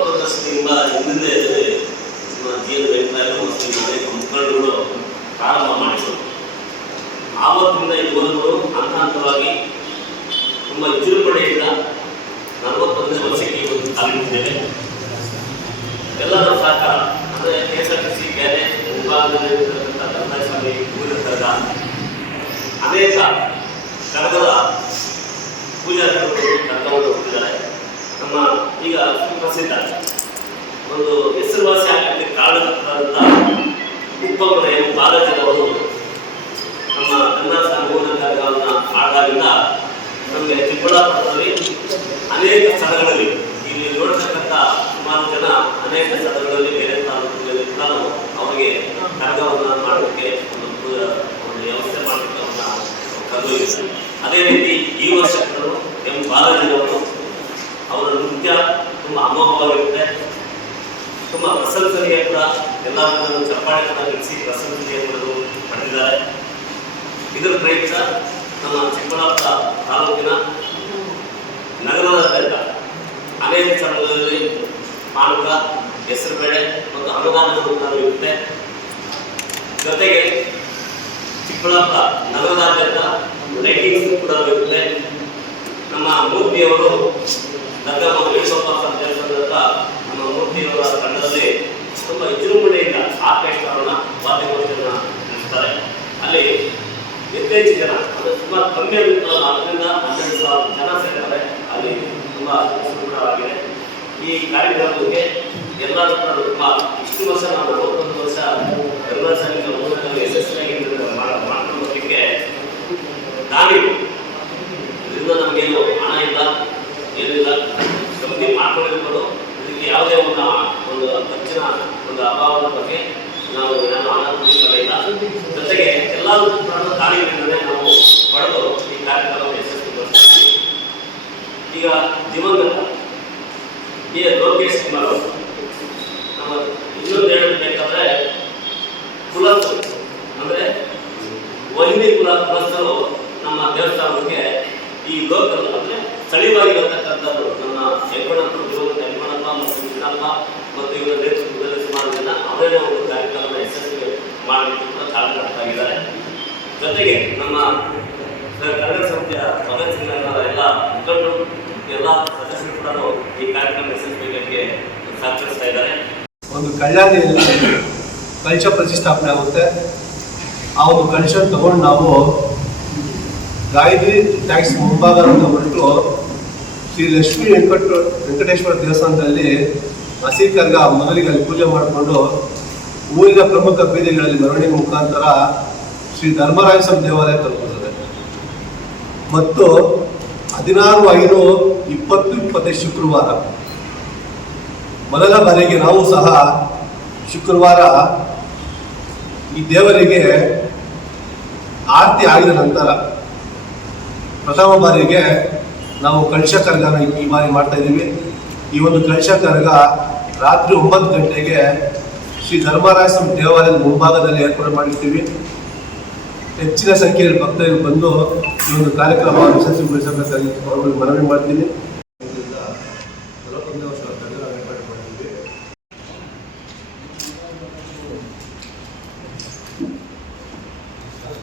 ಪ್ರದರ್ಶನದಿಂದ ಹಿಂದೆ G N ವೆಂಕಟರಾಯರು ಮತ್ತು ಪ್ರಾರಂಭ ಮಾಡಿದರು ಆವತ್ತಿನಿಂದ ಇವರೆಗೂ ಹಂತ ಹಂತವಾಗಿ ನಲವತ್ತೊಂದನೇ ವರ್ಷಕ್ಕೆ ಇವತ್ತು ಕಾಲಿಟ್ಟಿದ್ದೇವೆ ಎಲ್ಲರ ಸಹಕಾರ ಆರ್ ಟಿ ಸಿ ಗ್ಯಾರೇಜ್ ಮುಂಭಾಗದಲ್ಲಿರ್ತಕ್ಕಂಥ ಕನ್ನಡ ಅನೇಕ ಕರ್ಕೊಂಡು ನಮ್ಮ ಈಗ ಸುಪ್ರಸಿದ್ಧ ಒಂದು ಹೆಸರುವಾಸಿ ಆಗಲಿಕ್ಕೆ ಕಾರಣಕರ್ತರಾದಂಥ ಉಪಮನೆ ಬಾಲಾಜಿರವರು ನಮ್ಮ ಕನ್ನಡ ಕರಗವನ್ನು ಆಡಾಗಿಂದ ನಮಗೆ ಚಿಕ್ಕಬಳ್ಳಾಪುರದಲ್ಲಿ ಅನೇಕ ಸ್ಥಳಗಳಲ್ಲಿ ಇಲ್ಲಿ ನೋಡ್ತಕ್ಕಂಥ ಸುಮಾರು ಜನ ಅನೇಕ ಸ್ಥಳಗಳಲ್ಲಿ ಬೇರೆ ತಾಲೂಕುಗಳಲ್ಲಿ ಕೂಡ ಅವರಿಗೆ ಒಂದು ಒಂದು ವ್ಯವಸ್ಥೆ ಮಾಡಲಿಕ್ಕೆ ಅವನ್ನ ಕರೆದೊಯ್ದಿದ್ದಾರೆ ಅದೇ ರೀತಿ ಈ ವರ್ಷ ಎಂ ಅವರ ನೃತ್ಯ ತುಂಬ ಅಮೋಘವಾಗಿರುತ್ತೆ. ತುಂಬ ಪ್ರಶಂಸನೀಯ ಕೂಡ. ಎಲ್ಲರೂ ಚಪ್ಪಾಳೆ ಕೂಡ ನಿಲ್ಲಿಸಿ ಕೂಡ ಪಡೆದಿದ್ದಾರೆ ಇದರ ಪ್ರಯುಕ್ತ ನಮ್ಮ ಚಿಕ್ಕಬಳ್ಳಾಪುರ ತಾಲೂಕಿನ ನಗರದಾದ್ಯಂತ ಅನೇಕ ಸ್ಥಳಗಳಲ್ಲಿ ಹೆಸರು ಬೇಳೆ ಮತ್ತು ಅನುದಾನಗಳು ಇರುತ್ತೆ. ಜೊತೆಗೆ ಚಿಕ್ಕಬಳ್ಳಾಪುರ ನಗರದಾದ್ಯಂತ ಲೈಟಿಂಗ್ಸ್ ಕೂಡ ಇರುತ್ತೆ. ನಮ್ಮ ಮೂರ್ತಿಯವರು ನಗರ ವಿಶ್ವಪ್ಪ ಅಂತ ಹೇಳ್ತಕ್ಕಂಥ ನಮ್ಮ ಮೂರ್ತಿಯವರ ತಂಡದಲ್ಲಿ ತುಂಬ ವಿಜೃಂಭಣೆಯಿಂದ ಆರ್ಕೆಸ್ಟ್ರಾವನ್ನ ವಾದ್ಯಗೋಷ್ಠಿಯನ್ನು ನಡೆಸ್ತಾರೆ. ಅಲ್ಲಿ ಹೆಚ್ಚೆಚ್ಚು ಜನ, ಅಂದರೆ ಸುಮಾರು ಕಮ್ಮಿ ಆಗಿರ್ತಾರೆ ಅದರಿಂದ ಹನ್ನೆರಡು ಸಾವಿರ ಜನ ಸೇರ್ತಾರೆ. ಅಲ್ಲಿ ತುಂಬ ಸುಂದರವಾಗಿದೆ. ಈ ಕಾರ್ಯಕ್ರಮಕ್ಕೆ ಎಲ್ಲರೂ ಕೂಡ ತುಂಬ ಇಷ್ಟು ವರ್ಷ ನಾವು ನಲವತ್ತೊಂದು ವರ್ಷ, ಎಲ್ಲ ಸಂಘ ಸಮಿತಿ ಮಾಡ್ಕೊಂಡಿರ್ಬೋದು ಇದಕ್ಕೆ ಯಾವುದೇ ಒಂದು ಒಂದು ಖರ್ಚಿನ ಒಂದು ಅಭಾವದ ಬಗ್ಗೆ ನಾವು ನಾನು ತುಂಬಿಸಲ್ಲ ಇಲ್ಲ. ಜೊತೆಗೆ ಎಲ್ಲರೂ ಕೂಡ ದಾನಿಗಳಿಂದಲೇ ನಾವು ಪಡೆದು ಈ ಕಾರ್ಯಕ್ರಮ ಯಶಸ್ವಿಗೊಳಿಸ್ತೀವಿ. ಈಗ ದಿವಂಗತ, ಈ ಲೋಕೇಶ್ ಕುಮಾರ್ ನಮ್ಮ ಇನ್ನೊಂದು ಹೇಳಬೇಕಂದ್ರೆ ಕುಲಸ್ಥರು ಅಂದರೆ ವಹಿನಿ ಕುಲ ಕುಲಸ್ಥರು ನಮ್ಮ ದೇವಸ್ಥಾನಕ್ಕೆ ಈ ಲೋಕಲ್ ಅಂದರೆ ಸ್ಥಳೀಯವಾಗಿರತಕ್ಕಂಥದ್ದು ನಮ್ಮ ಹೆಗ್ಗಣಪ್ಪ ದಿವಂಗತ ಹೆಗ್ಗಣಪ್ಪ ಮತ್ತು ಕೃಷ್ಣಪ್ಪ ಮತ್ತು ಇವರ ನೇತೃತ್ವದಲ್ಲಿ ಸುಮಾರು ಜನ ಅವರೇ ಒಂದು ಕಾರ್ಯಕ್ರಮ ಯಶಸ್ವಿ ಮಾಡಲಿಕ್ಕೆ ಕೂಡ ಇದ್ದಾರೆ ಜೊತೆಗೆ ನಮ್ಮ ಕನ್ನಡ ಸಂಸ್ಥೆಯ ಭಗತ್ ಸಿಂಗ್ ಎಲ್ಲ ಮುಖಂಡರು, ಎಲ್ಲ ಸದಸ್ಯರು ಕೂಡ ಈ ಕಾರ್ಯಕ್ರಮ ಯಶಸ್ವಿಗೆ ಸಹಕರಿಸ್ತಾ ಇದ್ದಾರೆ. ಒಂದು ಕಲ್ಯಾಣಿಯಲ್ಲಿ ಕಲ್ಚ ಪ್ರತಿಷ್ಠಾಪನೆ ಆಗುತ್ತೆ. ಆ ಒಂದು ಕಲ್ಚರ್ ತಗೊಂಡು ನಾವು ಗಾಯತ್ರಿ ಟ್ಯಾಕ್ಸ್ ಮುಂಭಾಗದಿಂದ ಹೊರಟು ಶ್ರೀ ಲಕ್ಷ್ಮೀ ವೆಂಕಟ ವೆಂಕಟೇಶ್ವರ ದೇವಸ್ಥಾನದಲ್ಲಿ ಹಸಿ ಕರ್ಗ ಮೊದಲಿಗೆ ಅಲ್ಲಿ ಪೂಜೆ ಮಾಡಿಕೊಂಡು ಊರಿನ ಪ್ರಮುಖ ಬೀದಿಗಳಲ್ಲಿ ಮೆರವಣಿಗೆ ಮುಖಾಂತರ ಶ್ರೀ ಧರ್ಮರಾಯ ಸ್ವಾಮಿ ದೇವಾಲಯ ತಲುಪುತ್ತದೆ ಮತ್ತು ಹದಿನಾರು, ಐದು, ಇಪ್ಪತ್ತು, ಇಪ್ಪತ್ತೈದು ಶುಕ್ರವಾರ ಮೊದಲ ಬಾರಿಗೆ ನಾವು ಸಹ ಶುಕ್ರವಾರ ಈ ದೇವರಿಗೆ ಆರತಿ ಆಗಿದ ನಂತರ ಪ್ರಥಮ ಬಾರಿಗೆ ನಾವು ಕಳಶ ಕರ್ಗನ ಈ ಬಾರಿ ಮಾಡ್ತಾ ಇದ್ದೀವಿ. ಈ ಒಂದು ಕಳಶ ಕರ್ಗ ರಾತ್ರಿ ಒಂಬತ್ತು ಗಂಟೆಗೆ ಶ್ರೀ ಧರ್ಮರಾಯ ಸ್ವಾಮಿ ದೇವಾಲಯದ ಮುಂಭಾಗದಲ್ಲಿ ಏರ್ಪಾಡು ಮಾಡಿರ್ತೀವಿ. ಹೆಚ್ಚಿನ ಸಂಖ್ಯೆಯಲ್ಲಿ ಭಕ್ತರಿಗೆ ಬಂದು ಈ ಒಂದು ಕಾರ್ಯಕ್ರಮ ಯಶಸ್ವಿಗೊಳಿಸಬೇಕಾಗಿ ಅವರಿಗೆ ಮನವಿ ಮಾಡ್ತೀನಿ. ಏರ್ಪಾಡು ಮಾಡಿದ್ದೀವಿ